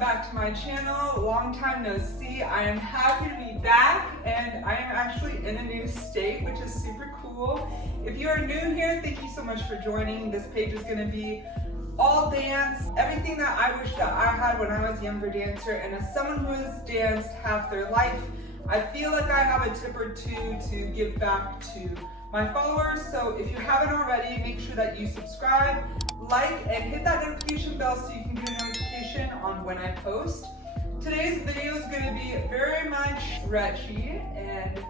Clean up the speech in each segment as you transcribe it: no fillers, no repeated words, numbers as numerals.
back to my channel. Long time no see. I am happy to be back, and I am actually in a new state, which is super cool. If you are new here, thank you so much for joining. This page is going to be all dance, everything that I wish that I had when I was a younger dancer, and as someone who has danced half their life, I feel like I have a tip or two to give back to my followers. So if you haven't already, make sure that you subscribe, like, and hit that notification bell so you can get a notification on when I post. Today's video is going to be very much stretchy and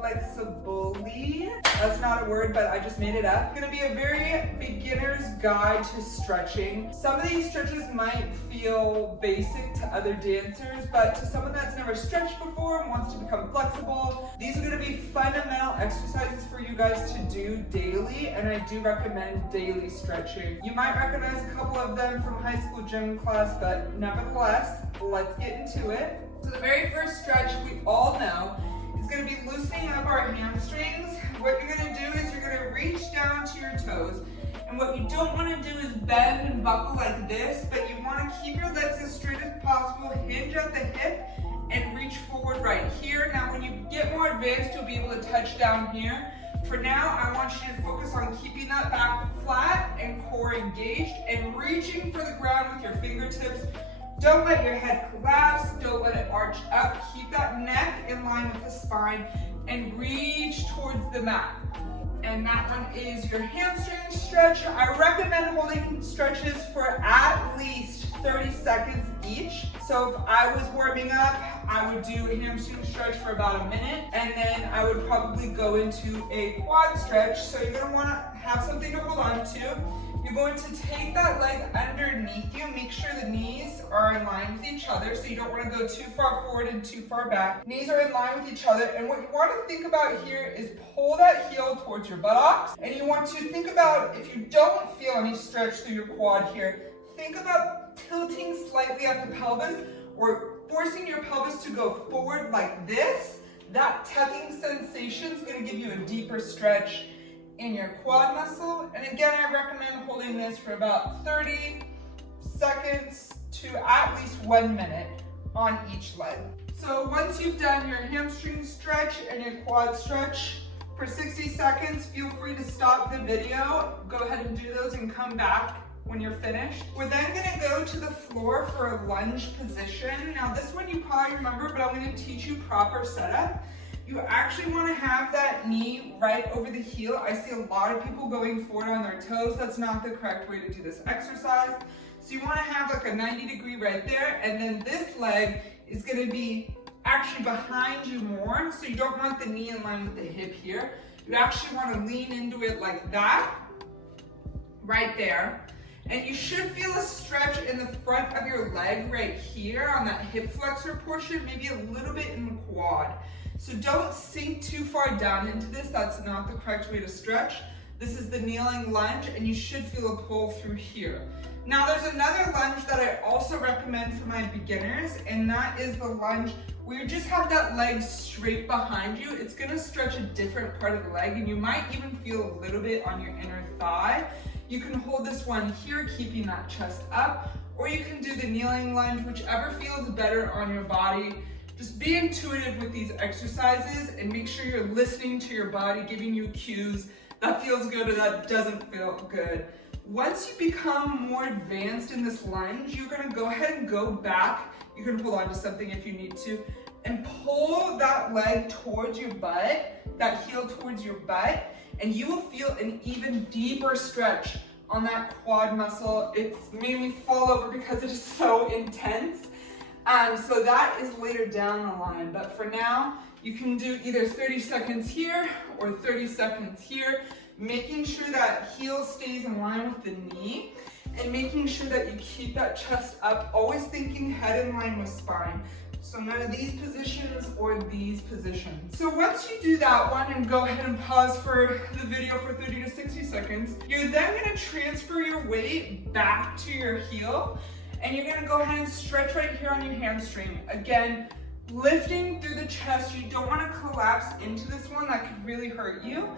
flexibly. That's not a word, but I just made it up. It's going to be a very beginner's guide to stretching. Some of these stretches might feel basic to other dancers, but to someone that's never stretched before and wants to become flexible, these are going to be fundamental exercises for you guys to do daily, and I do recommend daily stretching. You might recognize a couple of them from high school gym class, but nevertheless, let's get into it. So the very first stretch we all know is going to be loosening up our hamstrings. What you're going to do is you're going to reach down to your toes, and what you don't want to do is bend and buckle like this, but you want to keep your legs as straight as possible, hinge at the hip, and reach forward right here. Now when you get more advanced, you'll be able to touch down here. For now, I want you to focus on keeping that back flat and core engaged and reaching for the ground with your fingertips. Don't let your head collapse, don't let it arch up. Keep that neck in line with the spine and reach towards the mat. And that one is your hamstring stretch. I recommend holding stretches for at least 30 seconds each. So if I was warming up, I would do a hamstring stretch for about a minute, and then I would probably go into a quad stretch. So you're gonna wanna have something to hold on to. You're going to take that leg underneath you. Make sure the knees are in line with each other, so you don't want to go too far forward and too far back. Knees are in line with each other, and what you want to think about here is pull that heel towards your buttocks, and you want to think about, if you don't feel any stretch through your quad here, think about tilting slightly at the pelvis or forcing your pelvis to go forward like this. That tucking sensation is going to give you a deeper stretch in your quad muscle. And again, I recommend holding this for about 30 seconds to at least 1 minute on each leg. So once you've done your hamstring stretch and your quad stretch for 60 seconds, feel free to stop the video. Go ahead and do those and come back when you're finished. We're then gonna go to the floor for a lunge position. Now this one you probably remember, but I'm gonna teach you proper setup. You actually want to have that knee right over the heel. I see a lot of people going forward on their toes. That's not the correct way to do this exercise. So you want to have like a 90-degree right there, and then this leg is going to be actually behind you more. So you don't want the knee in line with the hip here. You actually want to lean into it like that, right there. And you should feel a stretch in the front of your leg right here on that hip flexor portion, maybe a little bit in the quad. So don't sink too far down into this. That's not the correct way to stretch. This is the kneeling lunge, and you should feel a pull through here. Now there's another lunge that I also recommend for my beginners, and that is the lunge where you just have that leg straight behind you. It's gonna stretch a different part of the leg, and you might even feel a little bit on your inner thigh. You can hold this one here, keeping that chest up, or you can do the kneeling lunge, whichever feels better on your body. Just be intuitive with these exercises and make sure you're listening to your body, giving you cues that feels good or that doesn't feel good. Once you become more advanced in this lunge, you're gonna go ahead and go back. You can hold on to something if you need to, and pull that leg towards your butt, that heel towards your butt, and you will feel an even deeper stretch on that quad muscle. It's made me fall over because it is so intense. So that is later down the line, but for now, you can do either 30 seconds here or 30 seconds here, making sure that heel stays in line with the knee and making sure that you keep that chest up, always thinking head in line with spine. So none of these positions or these positions. So once you do that one and go ahead and pause for the video for 30 to 60 seconds, you're then gonna transfer your weight back to your heel, and you're gonna go ahead and stretch right here on your hamstring. Again, Lifting through the chest, you don't want to collapse into this one, that could really hurt you.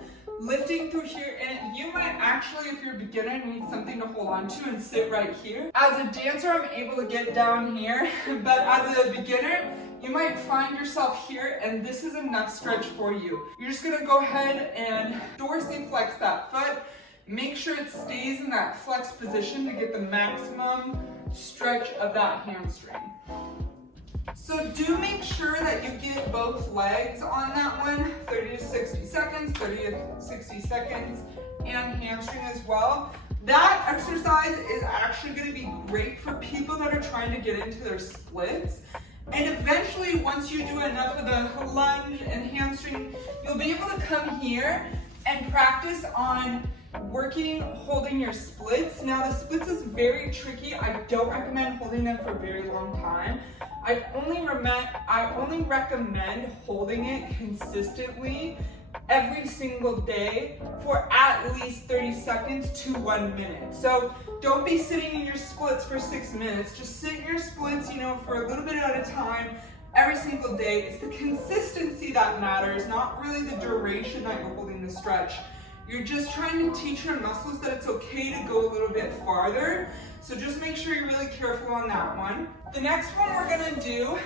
Lifting through here, and you might actually, if you're a beginner, need something to hold on to and sit right here. As a dancer, I'm able to get down here, but as a beginner, you might find yourself here, and this is enough stretch for you. You're just gonna go ahead and dorsiflex that foot. Make sure it stays in that flex position to get the maximum stretch of that hamstring. So do make sure that you get both legs on that one, 30 to 60 seconds, 30 to 60 seconds, and hamstring as well. That exercise is actually going to be great for people that are trying to get into their splits. And eventually, once you do enough of the lunge and hamstring, you'll be able to come here and practice on working, holding your splits. Now the splits is very tricky. I don't recommend holding them for a very long time. I only recommend holding it consistently every single day for at least 30 seconds to 1 minute. So don't be sitting in your splits for 6 minutes. Just sit in your splits, for a little bit at a time every single day. It's the consistency that matters, not really the duration that you're holding the stretch. You're just trying to teach your muscles that it's okay to go a little bit farther. So just make sure you're really careful on that one. The next one we're gonna do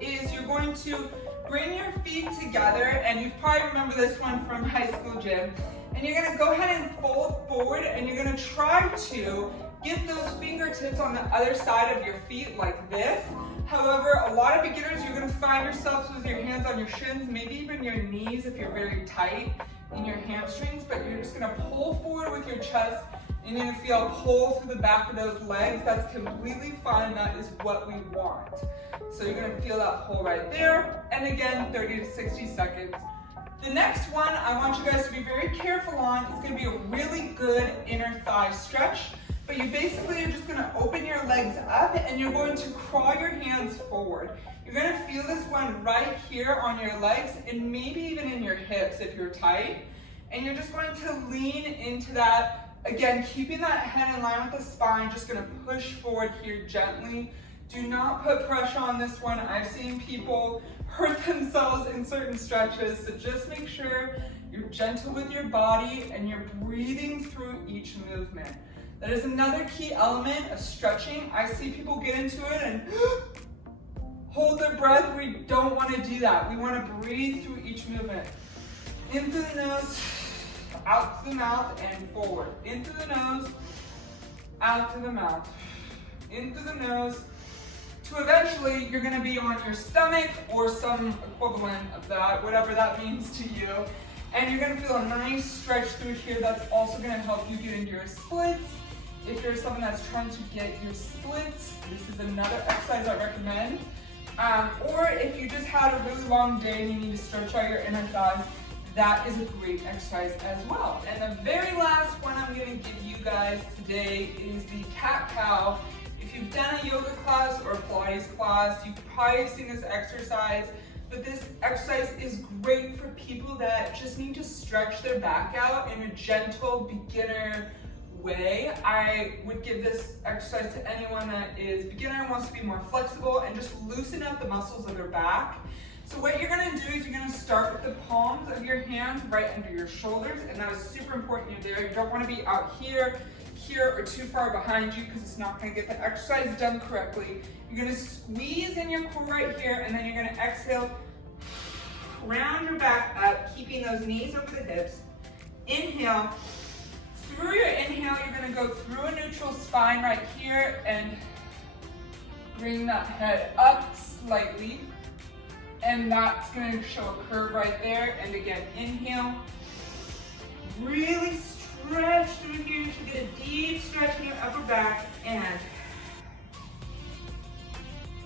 is you're going to bring your feet together, and you probably remember this one from high school gym. And you're gonna go ahead and fold forward, and you're gonna try to get those fingertips on the other side of your feet like this. However, a lot of beginners, you're gonna find yourselves with your hands on your shins, maybe even your knees if you're very tight in your hamstrings, but you're just gonna pull forward with your chest, and you're gonna feel a pull through the back of those legs. That's completely fine, that is what we want. So you're gonna feel that pull right there, and again, 30 to 60 seconds. The next one I want you guys to be very careful on. It's gonna be a really good inner thigh stretch, but you basically are just gonna open your legs up, and you're going to crawl your hands forward. You're gonna feel this one right here on your legs, and maybe even in your hips if you're tight. And you're just going to lean into that. Again, keeping that head in line with the spine, just gonna push forward here gently. Do not put pressure on this one. I've seen people hurt themselves in certain stretches, so just make sure you're gentle with your body and you're breathing through each movement. That is another key element of stretching. I see people get into it and hold their breath. We don't want to do that. We want to breathe through each movement. In through the nose, out to the mouth, and forward. In through the nose, out to the mouth. In through the nose, to eventually you're going to be on your stomach or some equivalent of that, whatever that means to you. And you're going to feel a nice stretch through here. That's also going to help you get into your splits. If you're someone that's trying to get your splits, this is another exercise I recommend. Or if you just had a really long day and you need to stretch out your inner thighs, that is a great exercise as well. And the very last one I'm going to give you guys today is the cat-cow. If you've done a yoga class or a Pilates class, you've probably seen this exercise, but this exercise is great for people that just need to stretch their back out in a gentle beginner way. I would give this exercise to anyone that is beginner and wants to be more flexible and just loosen up the muscles of their back. So what you're gonna do is you're gonna start with the palms of your hands right under your shoulders, and that is super important you're there. You don't wanna be out here, or too far behind you because it's not gonna get the exercise done correctly. You're gonna squeeze in your core right here, and then you're gonna exhale, round your back up, keeping those knees over the hips. Inhale. Through your inhale, you're gonna go through a neutral spine right here and bring that head up slightly. And that's gonna show a curve right there. And again, inhale. Really stretch through here. You should get a deep stretch in your upper back, and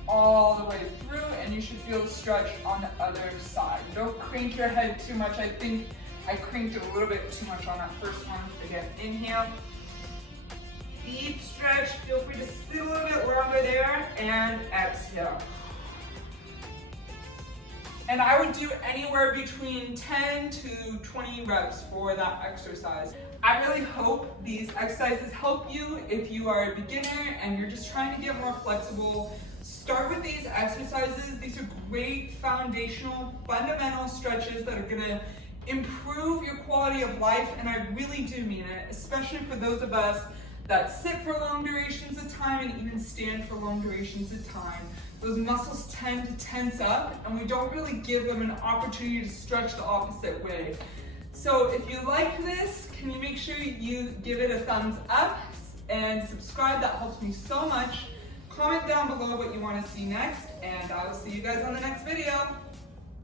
all the way through, and you should feel the stretch on the other side. Don't crank your head too much. I think I cranked it a little bit too much on that first one. Again, inhale. Deep stretch. Feel free to sit a little bit longer there, and exhale. And I would do anywhere between 10 to 20 reps for that exercise. I really hope these exercises help you if you are a beginner and you're just trying to get more flexible. Start with these exercises. These are great foundational, fundamental stretches that are gonna improve your quality of life, and I really do mean it, especially for those of us that sit for long durations of time and even stand for long durations of time. Those muscles tend to tense up and we don't really give them an opportunity to stretch the opposite way. So if you like this, can you make sure you give it a thumbs up and subscribe? That helps me so much. Comment down below what you want to see next, and I will see you guys on the next video.